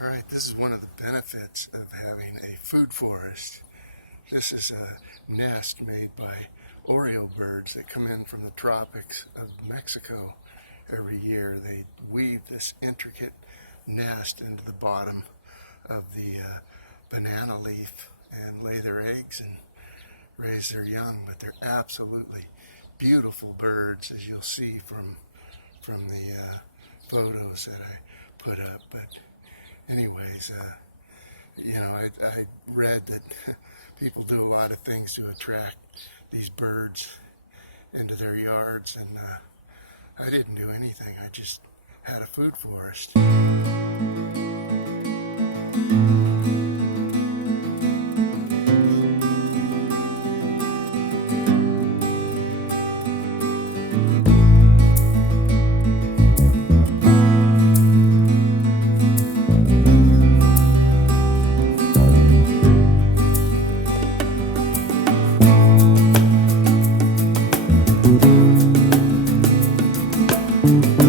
All right, this is one of the benefits of having a food forest. This is a nest made by Oriole birds that come in from the tropics of Mexico every year. They weave this intricate nest into the bottom of the banana leaf and lay their eggs and raise their young. But they're absolutely beautiful birds, as you'll see from the photos that I put up. But anyways, I read that people do a lot of things to attract these birds into their yards, and I didn't do anything. I just had a food forest.